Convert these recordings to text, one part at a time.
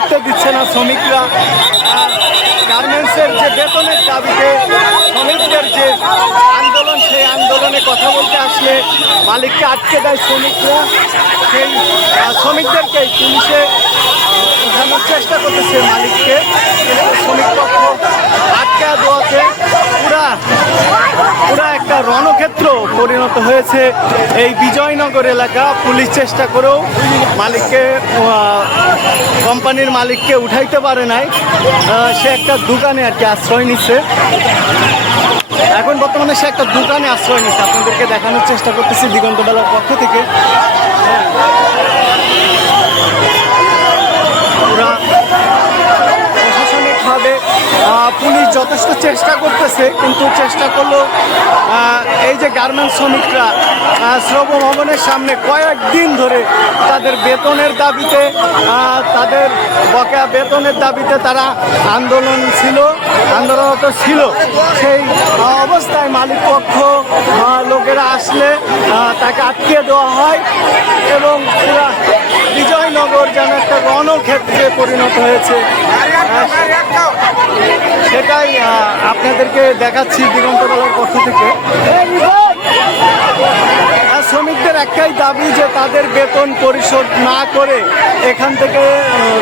উঠতে দিচ্ছে না শ্রমিকরা। গার্মেন্টসের যে বেতনের দাবিতে শ্রমিকদের যে আন্দোলন, সেই আন্দোলনে কথা বলতে আসলে মালিককে আটকে দেয় শ্রমিকরা। সেই শ্রমিকদেরকে পুলিশে উঠানোর চেষ্টা করতেছে মালিককে। শ্রমিক পক্ষ আটকা দেওয়াতে পুরা একটা রণক্ষেত্র পরিণত হয়েছে। এই বিজয়নগর এলাকা পুলিশ চেষ্টা করেও মালিককে কোম্পানির মালিককে উঠাইতে পারে নাই। সে একটা দোকানে আর কি আশ্রয় নিচ্ছে এখন বর্তমানে সে একটা দোকানে আশ্রয় নিচ্ছে আপনাদেরকে দেখানোর চেষ্টা করতেছি দিগন্তবেলার পক্ষ থেকে। হ্যাঁ। কিন্তু চেষ্টা করল এই যে গার্মেন্টস শ্রমিকরা শ্রম ভবনের সামনে কয়েকদিন ধরে তাদের বেতনের দাবিতে তাদের বকেয়া বেতনের দাবিতে তারা আন্দোলন ছিল, আন্দোলনরত ছিল। সেই অবস্থায় মালিক পক্ষ লোকেরা আসলে তাকে আটকে দেওয়া হয় এবং বিজয়নগর যেন একটা রণক্ষেত্রে পরিণত হয়েছে। সেটাই আপনাদেরকে দেখাচ্ছি দিগন্তবেলার পক্ষ থেকে। একটাই দাবি যে তাদের বেতন পরিশোধ না করে এখান থেকে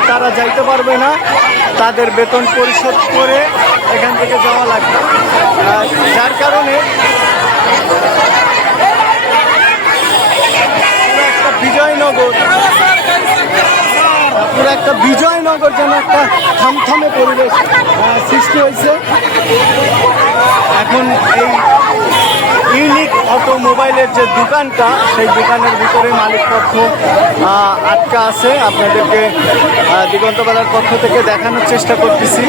তারা যাইতে পারবে না। তাদের বেতন পরিশোধ করে এখান থেকে যাওয়া লাগবে। যার কারণে একটা বিজয়নগর, পুরো একটা বিজয়নগর যেন একটা থমথমে পরিবেশ সৃষ্টি হয়েছে। এখন এই ইউনিক অটোমোবাইলের যে দোকানটা সেই দোকানের ভিতরে মালিক পক্ষ আটকা আছে। আপনাদেরকে আহ, দিগন্তবেলার পক্ষ থেকে দেখানোর চেষ্টা করতেছি।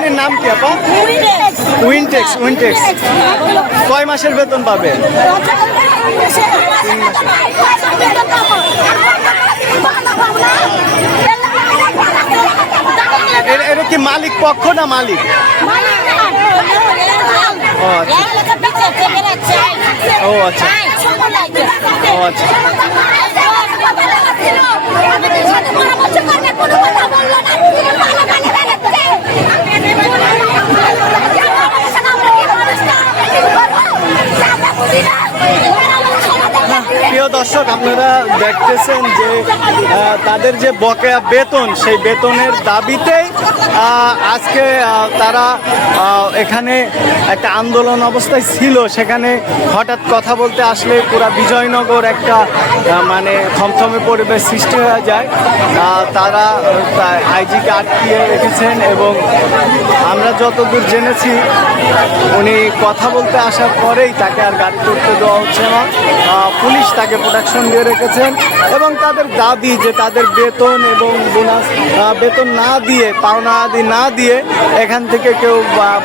কোম্পানির নাম কি আপা? উইনটেক্স উইনটেক্স কয় মাসের বেতন পাবে? এটা কি মালিক পক্ষ না মালিক? ও আচ্ছা। ও আচ্ছা। প্রিয় দর্শক আপনারা দেখতেছেন যে তাদের যে বকেয়া বেতন সেই বেতনের দাবিতেই আহ, আজকে তারা এখানে একটা আন্দোলন অবস্থায় ছিল। সেখানে হঠাৎ কথা বলতে আসলে পুরা বিজয়নগর একটা মানে থমথমে পরিবেশ সৃষ্টি হয়ে যায়। তারা আইজিকে আটকিয়ে রেখেছেন এবং আমরা যতদূর জেনেছি উনি কথা বলতে আসার পরেই তাকে আর গাড়ি করতে দেওয়া হচ্ছে না। পুলিশ তাকে প্রোটেকশন দিয়ে রেখেছেন এবং তাদের দাবি যে তাদের বেতন এবং বোনাস বেতন না দিয়ে, পাওনা আদি না দিয়ে এখান থেকে কেউ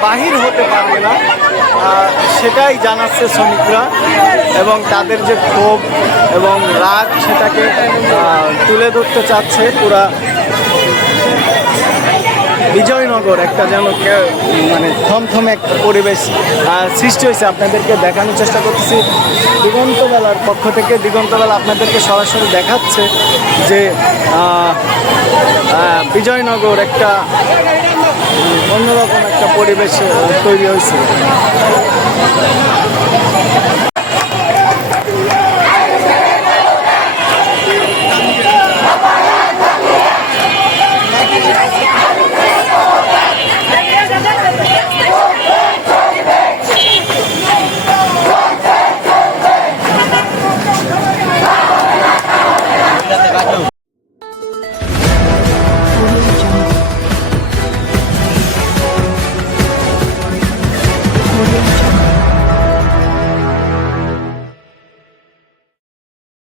বাহির হতে পারবে না। সেটাই জানাচ্ছে শ্রমিকরা এবং তাদের যে ক্ষোভ এবং রাগ সেটাকে তুলে ধরতে চাচ্ছে পুরা বিজয়নগর একটা যেন মানে থমথমে একটা পরিবেশ সৃষ্টি হয়েছে। আপনাদেরকে দেখানোর চেষ্টা করতেছি। দিগন্তবেলার পক্ষ থেকে দিগন্তবেলা আপনাদেরকে সরাসরি দেখাচ্ছে যে বিজয়নগর একটা অন্যরকম একটা পরিবেশ তৈরি হয়েছে।